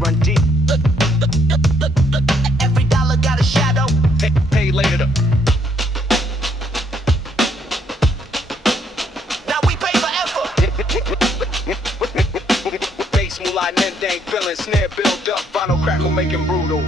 run deep. Every dollar got a shadow. Pay later. Now we pay forever. Bass, moolah, nendang, feeling snare build up, vinyl crackle making brutal.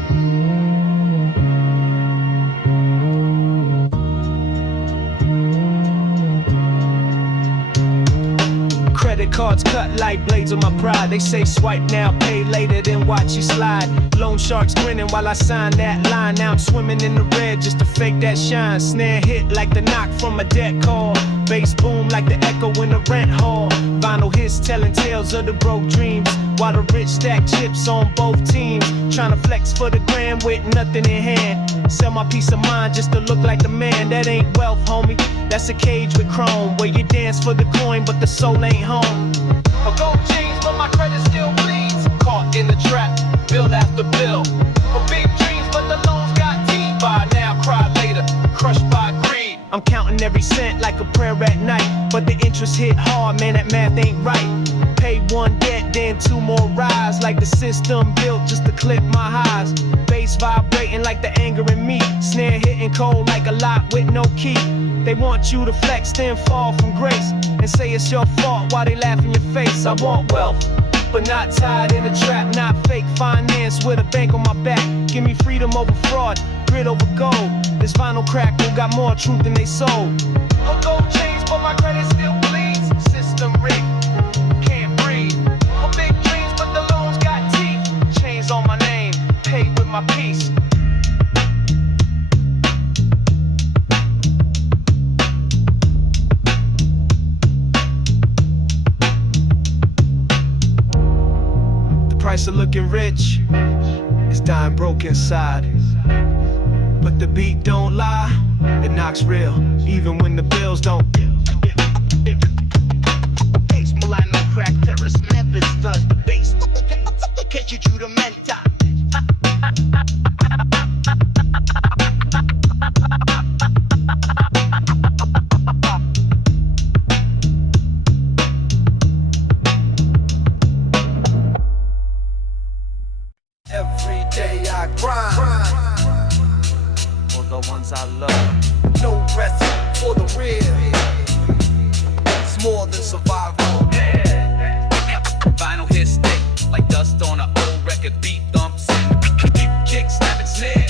Credit cards cut like blades on my pride. They say swipe now, pay later, then watch you slide. Loan sharks grinning while I sign that line. Now I'm swimming in the red just to fake that shine. Snare hit like the knock from a deck call. Bass boom like the echo in the rent hall. Vinyl hits telling tales of the broke dreams, while the rich stack chips on both teams. Tryna flex for the gram with nothing in hand. Sell my peace of mind just to look like the man. That ain't wealth, homie. That's a cage with chrome, where you dance for the coin, but the soul ain't home. A gold jeans, but my credit still bleeds. Caught in the trap, bill after bill. A big dreams, but the loans got teeth. Buy now, cry later, crushed by greed. I'm counting every cent like a prayer at night, but the interest hit hard, man, that math ain't right. Pay one debt, then two more rise, like the system built just to clip my highs. Bass vibrating like the anger in me. Snare hitting cold like a lock with no key. They want you to flex, then fall from grace, and say it's your fault while they laugh in your face. I want wealth, but not tied in a trap. Not fake finance with a bank on my back. Give me freedom over fraud, grit over gold. This vinyl crackle got more truth than they sold. A gold chains, but my credit still bleeds. System rigged, can't breathe. A big dreams, but the loans got teeth. Chains on my name, paid with my peace. Price of looking rich is dying broke inside, but the beat don't lie, it knocks real, even when the bills don't. Bass, Milano, crack, terrorist, Memphis does the bass. Catch you to the mentor. Every day I grind for the ones I love. No rest for the real. It's more than survival. Vinyl hit stick like dust on an old record. Beat thumps and kick snapping snare.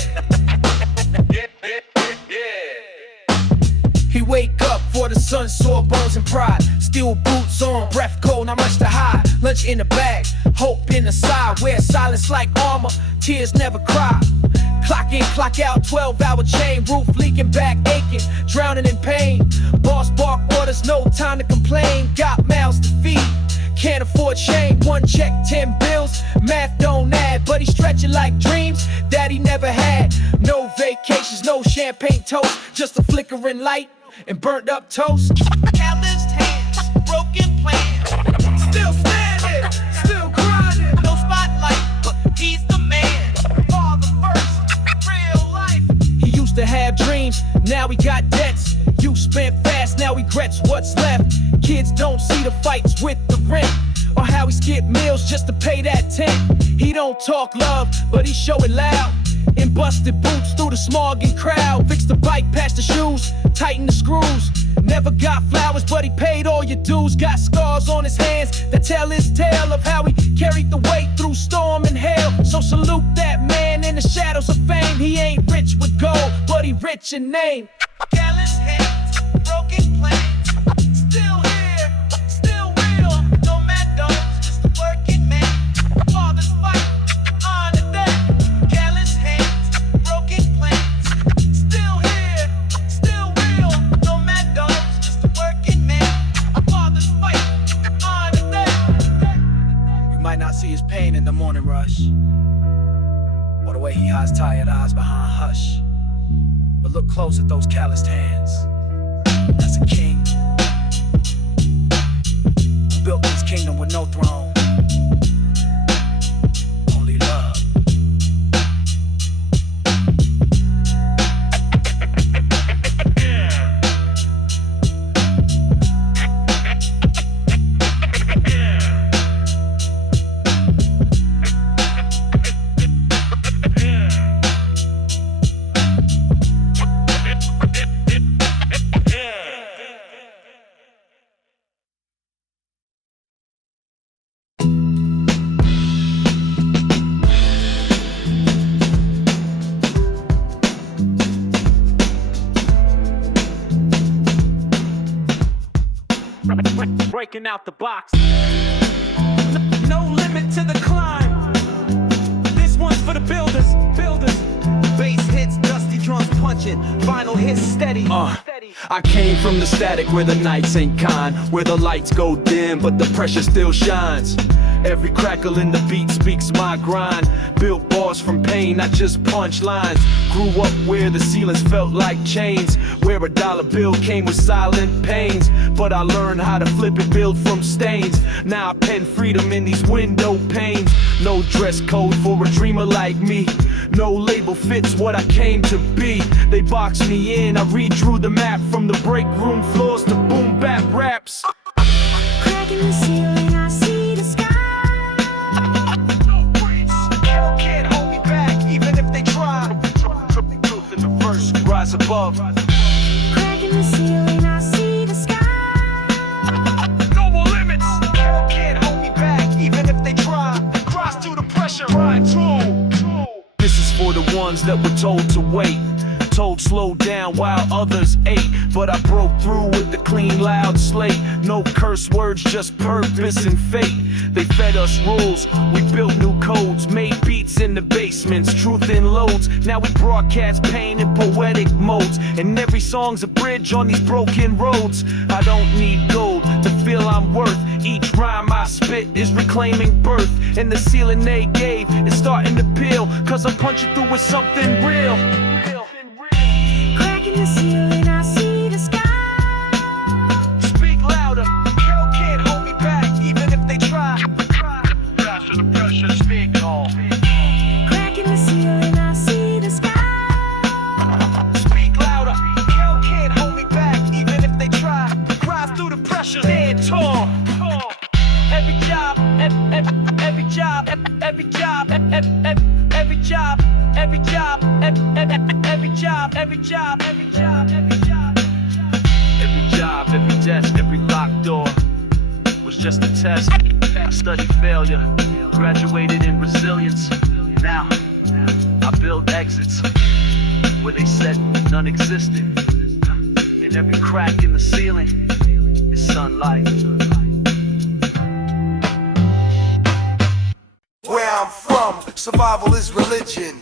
He wake up for the sun, sore bones and pride. Steel boots on, breath cold, not much to hide. Lunch in the bag, hope in the side. Wear silence like armor, tears never cry. Clock in, clock out, 12-hour chain. Roof leaking, back aching, drowning in pain. Boss bark orders, no time to complain. Got mouths to feed, can't afford shame. One check, 10 bills, math don't add. But he stretching like dreams that he never had. No vacations, no champagne toast, just a flickering light and burnt up toast. Calloused hands, broken plans. Still standing, still grinding. No spotlight, but he's the man. Father first, real life. He used to have dreams, now he got debts. You spent fast, now he regrets what's left. Kids don't see the fights with the rent, or how he skipped meals just to pay that tent. He don't talk love, but he show it loud. In busted boots through the smog and crowd. Fix the bike, patch the shoes, tighten the screws. Never got flowers, but he paid all your dues. Got scars on his hands that tell his tale of how he carried the weight through storm and hail. So salute that man in the shadows of fame. He ain't rich with gold, but he rich in name. Calloused hands, broken plans. Still here, still real. No man don't, just a working man. Father's fight, honor that. Calloused hands, broken plans. Still here, still real. No man don't, just a working man. Father's fight, honor that. You might not see his pain in the morning rush, or the way he hides tired eyes behind hush. But look close at those calloused hands. That's a king who built his kingdom with no throne, only love. thinking out the box. No limit to the climb. This one's for the builders. Bass hits, dusty drums punching, vinyl hits steady. I came from the static where the nights ain't kind, where the lights go dim but the pressure still shines. Every crackle in the beat speaks my grind. Built bars from pain, not just punch lines. Grew up where the ceilings felt like chains, where a dollar bill came with silent pains. But I learned how to flip and build from stains. Now I pen freedom in these window panes. No dress code for a dreamer like me. No label fits what I came to be. They boxed me in, I redrew the map from the break room floors to boom bap raps. Cracking the ceiling, I see the sky. Can't hold me back, even if they try. Truth in the verse, rise above. Cracking the ceiling, I see the sky. No more limits. Can't hold me back, even if they try. Rise through the pressure, ride true. This is for the ones that were told to wait, told slow down while others ate. But I broke through with the clean, loud slate. No curse words, just purpose and fate. They fed us rules, we built new codes, made beats in the basements, truth in loads. Now we broadcast pain in poetic modes, and every song's a bridge on these broken roads. I don't need gold to feel I'm worth. Each rhyme I spit is reclaiming birth, and the ceiling they gave is starting to peel, cause I'm punching through with something real. Cracking the ceiling, I see the sky. Speak louder. Hell can't hold me back, even if they try. Faster the pressure, speak on. Cracking the ceiling, I see the sky. Speak louder. Hell can't hold me back, even if they try. Rise through the pressure, stand tall. Every job, every job, every job, every job, every job, every job, every job, every job, every job. Every job, every desk, every locked door was just a test. I studied failure, graduated in resilience. Now I build exits where they said none existed. And every crack in the ceiling is sunlight. Where I'm from, survival is religion.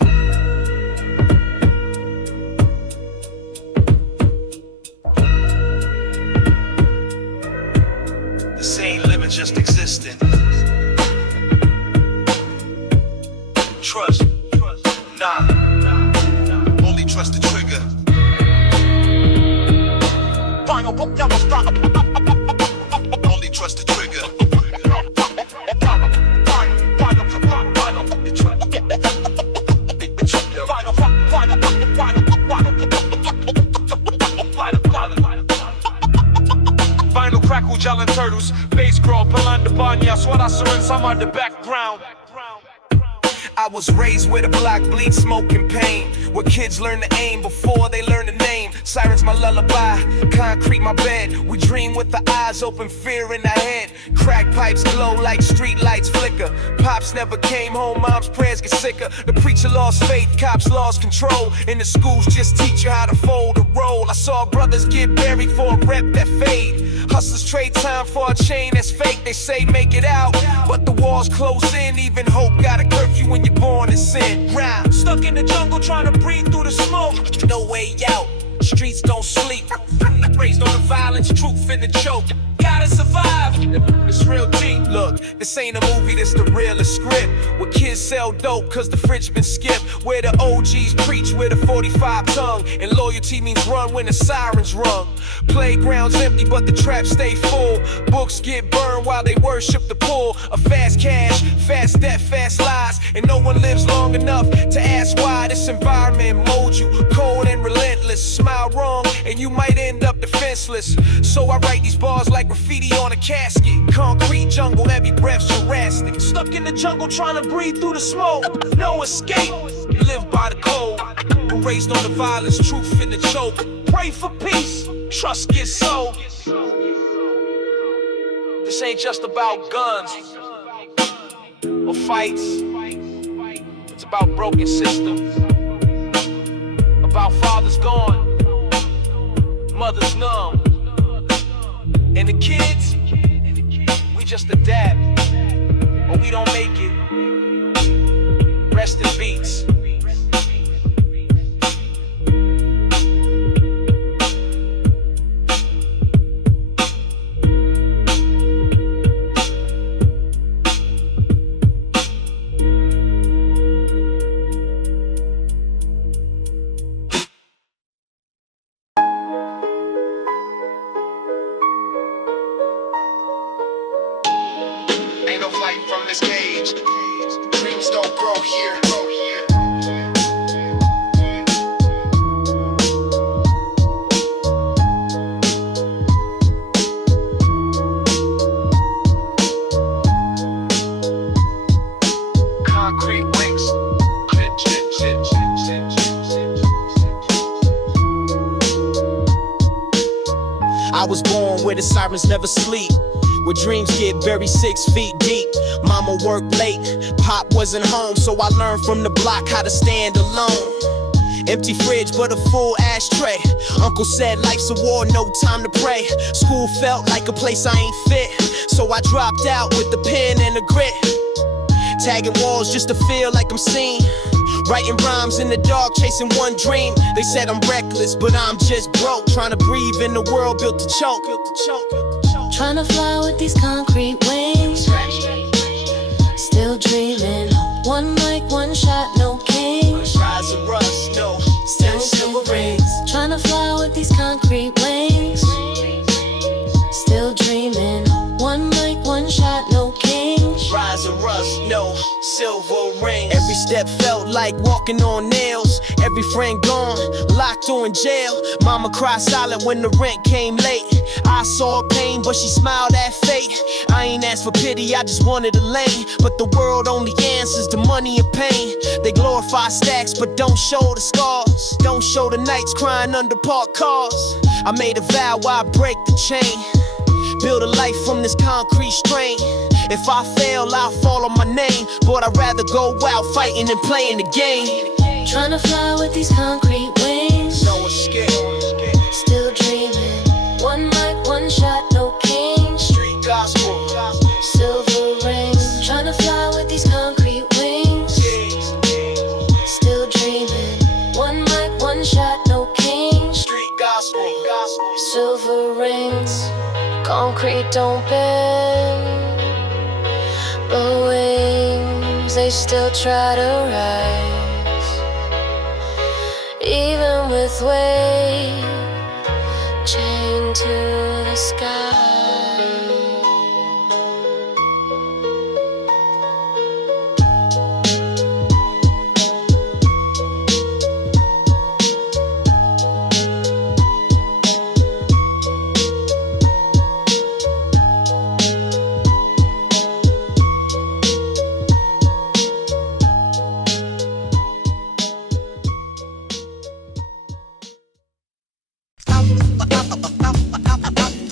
This ain't living, just existing. Trust, nah, only trust the trigger. Only trust the trigger. Vinyl crackle, gelling turtles, bass grow, Palanda Banya, Swat Asur, some on the background. I was raised with a block bleed, smoking pain, where kids learn to aim before they learn the name. Sirens my lullaby, concrete my bed. We dream with the eyes open, fear in our head. Crack pipes glow like street lights flicker. Pops never came home, mom's prayers get sicker. The preacher lost faith, cops lost control. And the schools just teach you how to fold a roll. I saw brothers get buried for a rep that fade. Hustlers trade time for a chain that's fake. They say make it out, but the walls close in. Even hope got a curfew when you're born in sin. Round, stuck in the jungle trying to breathe through the smoke. No way out, streets don't sleep. Raised on the violence, truth in the choke. Gotta survive, it's real deep. Look, this ain't a movie, this the realest script. Where kids sell dope cause the fridge been skipped. Where the OGs preach with a 45 tongue. And loyalty means run when the sirens rung. Playgrounds empty but the traps stay full. Books get burned while they worship the pool. A fast cash, fast death, fast lies. And no one lives long enough to ask why. This environment molds you, cold and relentless. Smile wrong and you might end up defenseless. So I write these bars like graffiti on a casket. Concrete jungle, every breath's Jurassic. Stuck in the jungle trying to breathe through the smoke. No escape, live by the code. We're raised on the violence, truth in the choke. Pray for peace, trust gets sold. This ain't just about guns or fights. It's about broken systems, about fathers gone, mothers numb, and the kids We just adapt, but we don't make it. Rest in beats. Ain't no flight from this cage. Dreams don't grow here. Concrete links. I was born where the sirens never sleep, where dreams get buried 6 feet deep. Mama worked late, Pop wasn't home, so I learned from the block how to stand alone. Empty fridge, but a full ashtray. Uncle said life's a war, no time to pray. School felt like a place I ain't fit, so I dropped out with the pen and the grit. Tagging walls just to feel like I'm seen. Writing rhymes in the dark, chasing one dream. They said I'm reckless, but I'm just broke. Trying to breathe in the world built to choke. Trying to fly with these concrete wings. Still dreaming. One mic, one shot, no king. Rise and rust, no, still silver rings. Trying to fly with these concrete wings. Still dreaming. One mic, one shot, no king. Rise and rust, no silver rings. Every step felt like walking on nails. Every friend gone, locked or in jail. Mama cried silent when the rent came late. I saw pain, but she smiled at fate. I ain't asked for pity, I just wanted a lane. But the world only answers to money and pain. They glorify stacks, but don't show the scars. Don't show the nights crying under parked cars. I made a vow I break the chain. Build a life from this concrete strain. If I fail, I'll fall on my name. But I'd rather go out fighting than playing the game. Trying to fly with these concrete wings. No escape. Still dreaming. One mic, one shot, no king. Street gospel. Silver rings. Trying to fly with these concrete wings. Still dreaming. One mic, one shot, no king. Street gospel. Silver rings. Concrete don't bend, but wings, they still try to rise. Even with weight chained to the sky.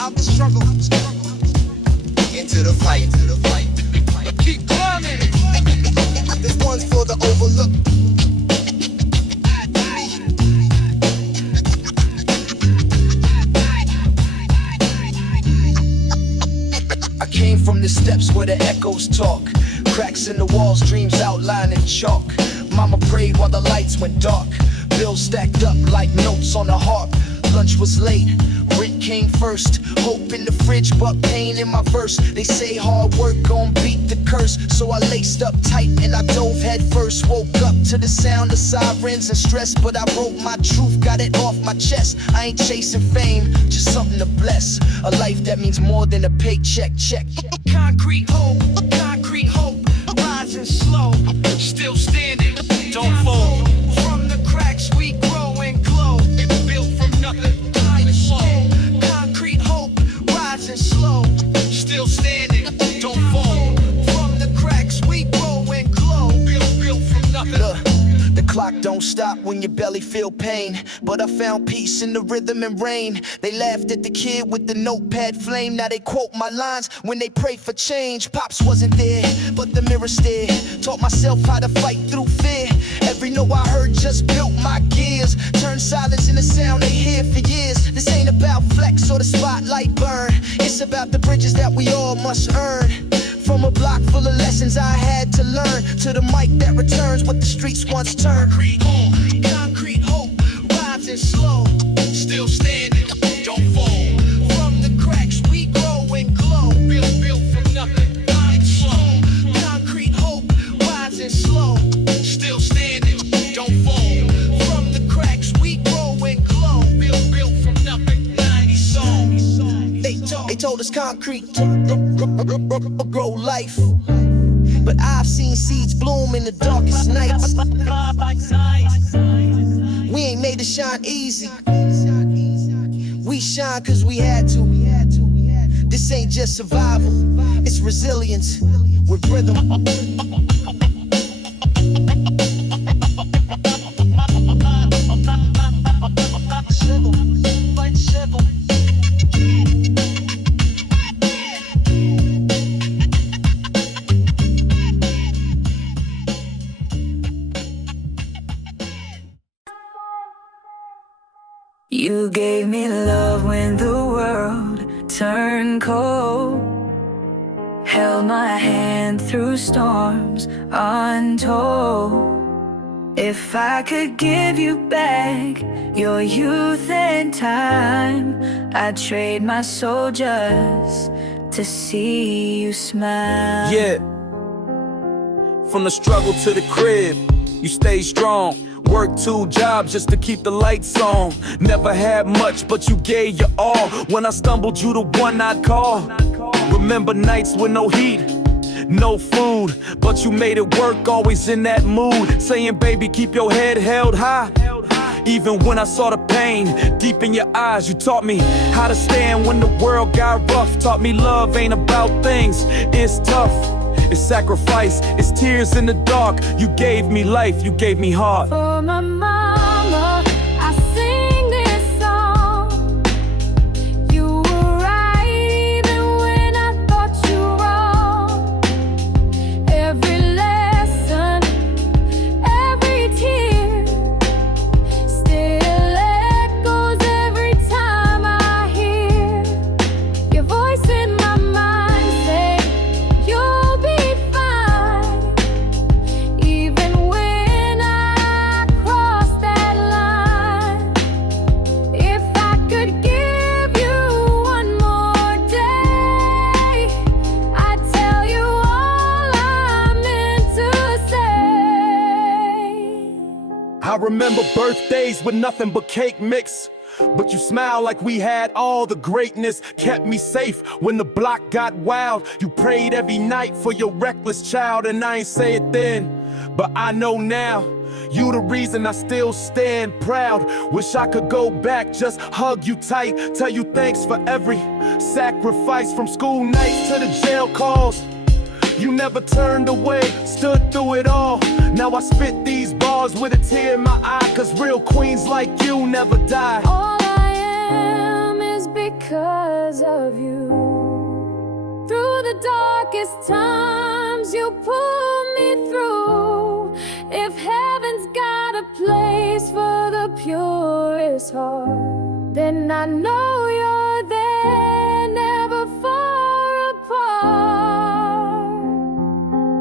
Out the struggle, into the fight, keep climbing. This one's for the overlooked. I came from the steps where the echoes talk. Cracks in the walls, dreams outlined in chalk. Mama prayed while the lights went dark. Bills stacked up like notes on a harp. Lunch was late, rent came first. Hope in the fridge, but pain in my verse. They say hard work gon' beat the curse. So I laced up tight and I dove head first. Woke up to the sound of sirens and stress, but I wrote my truth, got it off my chest. I ain't chasing fame, just something to bless. A life that means more than a paycheck check. Concrete hope, rising slow, still standing, don't fall. From the cracks we grow and glow. Built from nothing, high and slow. Concrete hope, rising slow, still standing, don't fall. From the cracks we grow and glow. Built from nothing. Look, the clock don't stop when your belly feel pain. But I found peace in the rhythm and rain. They laughed at the kid with the notepad flame. Now they quote my lines when they pray for change. Pops wasn't there, but the mirror stared. Taught myself how to fight through fear. Every note I heard just built my gears. Turned silence into sound they hear for years. This ain't about flex or the spotlight burn. It's It's about the bridges that we all must earn. From a block full of lessons I had to learn, to the mic that returns what the streets once turned. Concrete hope, rising slow, still standing, don't fall. From the cracks we grow and glow, built from nothing, lying slow. Concrete hope, rising slow, still standing, don't fall. From the cracks we grow and glow, built from nothing, 90 songs. They told us concrete grow life, but I've seen seeds bloom in the darkest nights. We ain't made to shine easy. We shine cause we had to. This ain't just survival, it's resilience with rhythm. You gave me love when the world turned cold, held my hand through storms untold. If I could give you back your youth and time, I'd trade my soul just to see you smile. Yeah. From the struggle to the crib, you stay strong. Work 2 jobs just to keep the lights on. Never had much, but you gave your all. When I stumbled, you the one I'd call. Remember nights with no heat, no food, but you made it work, always in that mood. Saying, baby, keep your head held high. Even when I saw the pain deep in your eyes, you taught me how to stand when the world got rough. Taught me love ain't about things, it's tough. It's sacrifice, it's tears in the dark. You gave me life, you gave me heart. For my mama, I sing this song. You were right even when I thought you wrong. Every lesson, every tear still echoes every time I hear your voice in my mind say, you'll be fine. Even when I cross that line, if I could give you one more day, I'd tell you all I meant to say. I remember birthdays with nothing but cake mix, but you smiled like we had all the greatness. Kept me safe when the block got wild. You prayed every night for your reckless child, and I ain't say it then, but I know now. You the reason I still stand proud. Wish I could go back, just hug you tight, tell you thanks for every sacrifice. From school nights to the jail calls, you never turned away, stood through it all. Now I spit these bars with a tear in my eye, cause real queens like you never die. All I am is because of you. Through the darkest times, you pull me through. If heaven's got a place for the purest heart, then I know you're there, never far apart.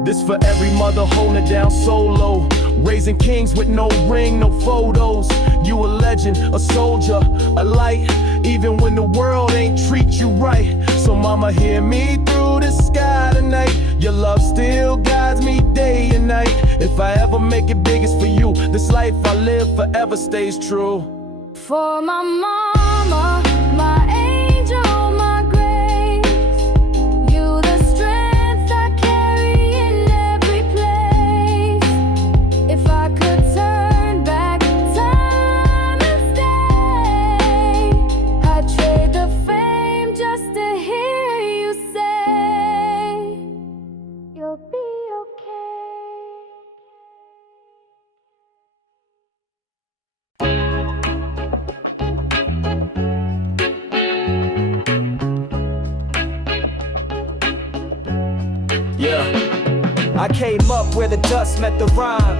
This for every mother holding it down solo, raising kings with no ring, no photos. You a legend, a soldier, a light, even when the world ain't treat you right. So mama, hear me through the sky tonight. Your love still guides me day and night. If I ever make it big, it's for you. This life I live forever stays true. For my mama, my angel, my grace, you the strength I carry in every place. If I could turn back time and stay, I'd trade the fame just to hear you say, you'll be okay. Yeah, I came up where the dust met the rhyme.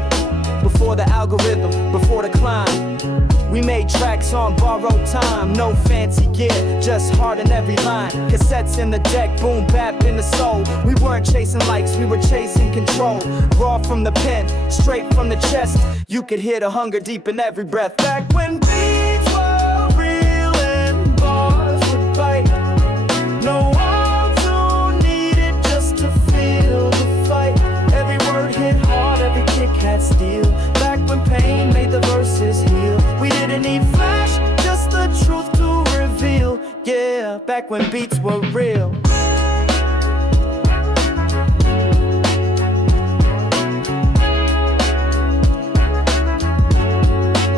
before the algorithm, before the climb. We made tracks on borrowed time, no fancy gear, just heart in every line. Cassettes in the deck, boom bap in the soul. We weren't chasing likes, we were chasing control. Raw from the pen, straight from the chest. You could hear the hunger deep in every breath. Back when beats were real and bars would bite. No auto needed just to feel the fight. Every word hit hard, every kick had steel. Back when pain made the verses heal. We didn't need flash, just the truth to reveal. Yeah, back when beats were real.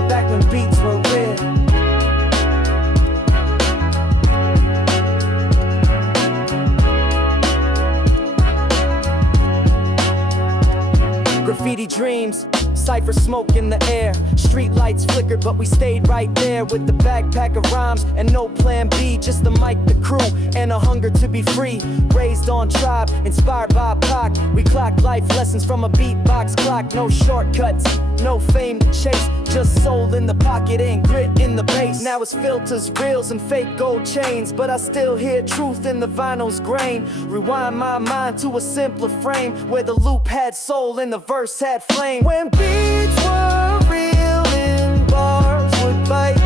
Back when beats were real. Graffiti dreams, cypher smoke in the air. Street lights flickered, but we stayed right there with the backpack of rhymes and no plan B. Just the mic, the crew, and a hunger to be free. Raised on tribe, inspired by Pac. We clocked life lessons from a beatbox clock. No shortcuts, no fame to chase. Just soul in the pocket and grit in the bass. Now it's filters, reels, and fake gold chains, but I still hear truth in the vinyl's grain. Rewind my mind to a simpler frame where the loop had soul and the verse had flame. When beats were real and bars would bite.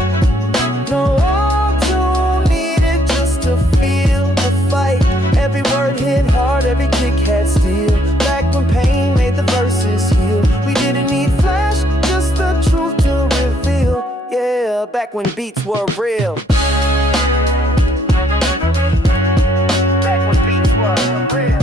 No auto needed just to feel the fight. Every word hit hard, every kick had steel. Back when pain made the verses heal. We didn't need flash, just the truth to reveal. Yeah, back when beats were real. Back when beats were real.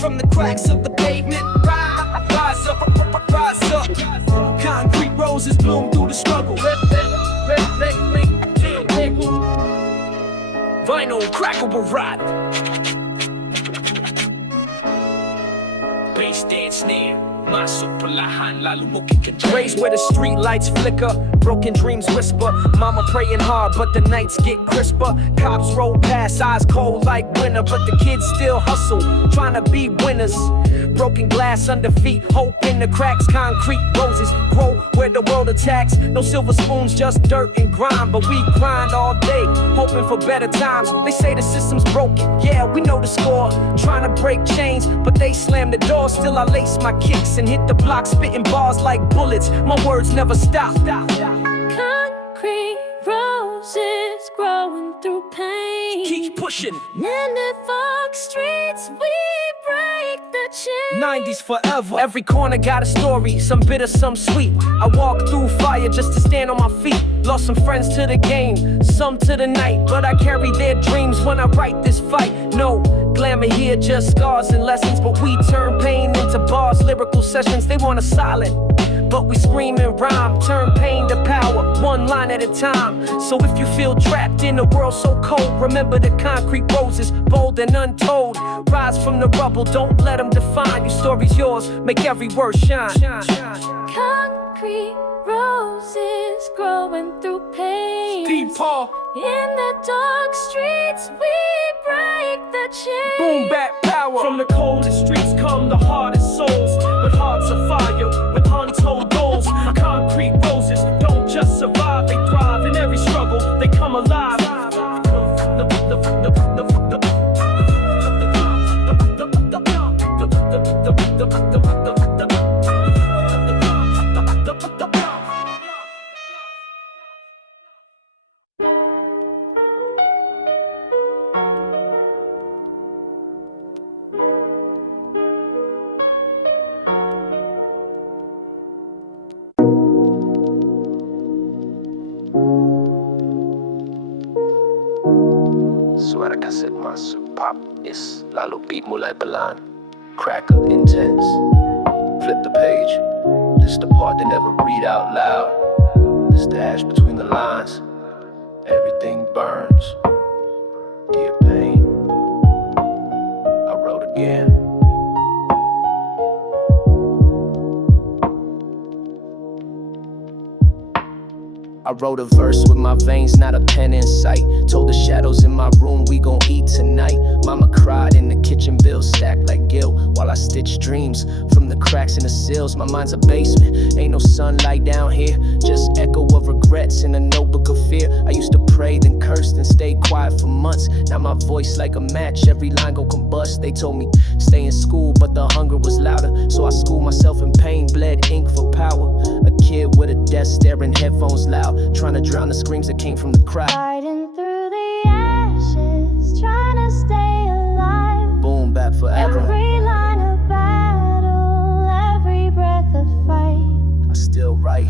From the cracks of the pavement, rise up, rise up. Concrete roses bloom through the struggle. Vinyl cracker will rot. Bass dance snare. Raised where the street lights flicker, broken dreams whisper. Mama praying hard, but the nights get crisper. Cops roll past, eyes cold like winter, but the kids still hustle, trying to be winners. Broken glass under feet, hope in the cracks. Concrete roses grow where the world attacks. No silver spoons, just dirt and grime, but we grind all day, hoping for better times. They say the system's broken, yeah, we know the score. Trying to break chains, but they slam the door. Still I lace my kicks and hit the block, spitting bars like bullets. My words never stop. Concrete roses growing through pain. Keep pushing. In the dark streets, we break the chain. 90s forever. Every corner got a story, some bitter, some sweet. I walk through fire just to stand on my feet. Lost some friends to the game, some to the night, but I carry their dreams when I write this fight. No glamour here, just scars and lessons, but we turn pain into bars, lyrical sessions. They want us silent, but we scream and rhyme. Turn pain to power, one line at a time. So if you feel trapped in a world so cold, remember the concrete roses, bold and untold. Rise from the rubble, don't let them define you. Story's yours, make every word shine. Concrete roses growing through pain. Deep Paul. In the dark streets, we break the chain. Boom bap power. From the coldest streets come the hardest souls, with hearts of fire, with untold goals. Concrete roses don't just survive, they thrive in every struggle. They come alive. Suara kaset masuk pop is lalu beat mulai pelan. Cracker intense. Flip the page. This the part they never read out loud. This the hash between the lines. Everything burns. Dear pain. I wrote again. I wrote a verse with my veins, not a pen in sight. Told the shadows in my room we gon' eat tonight. Mama cried in the kitchen, bills stacked like guilt, while I stitch dreams from the cracks in the sills. My mind's a basement, ain't no sunlight down here, just echo of regrets in a notebook of fear. I used to pray, then cursed, and stayed quiet for months. Now my voice like a match, every line go combust. They told me stay in school, but the hunger was louder, so I schooled myself in pain, bled ink for power. A kid with a desk staring, headphones loud, trying to drown the screams that came from the crowd. Fighting through the ashes, trying to stay alive. Boom bap forever. Every line of battle, every breath a fight. I still write.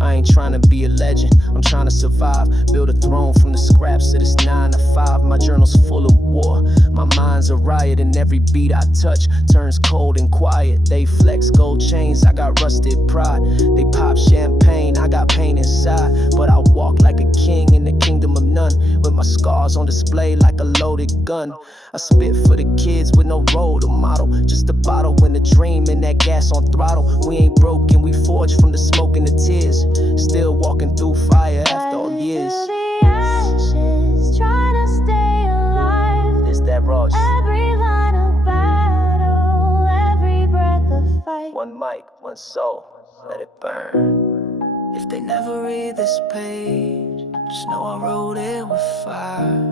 I ain't trying to be a legend, I'm trying to survive. Build a throne from the scraps of this 9 to 5. My journal's full of war, my mind's a riot, and every beat I touch turns cold and quiet. They flex gold chains, I got rusted pride. They pop champagne, I got pain inside. But I walk like a king in the kingdom of none, with my scars on display like a loaded gun. I spit for the kids with no role model, just a bottle and a dream and that gas on throttle. We ain't broken, we forged from the smoke and the tears, still walking through fire after all years. Through the ashes, trying to stay alive. It's that rush. Every line of battle, every breath a fight. One mic, one soul, let it burn. If they never read this page, just know I wrote it with fire,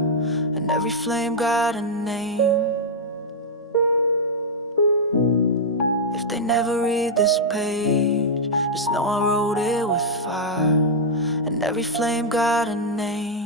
and every flame got a name. If they never read this page, just know I wrote it with fire, and every flame got a name.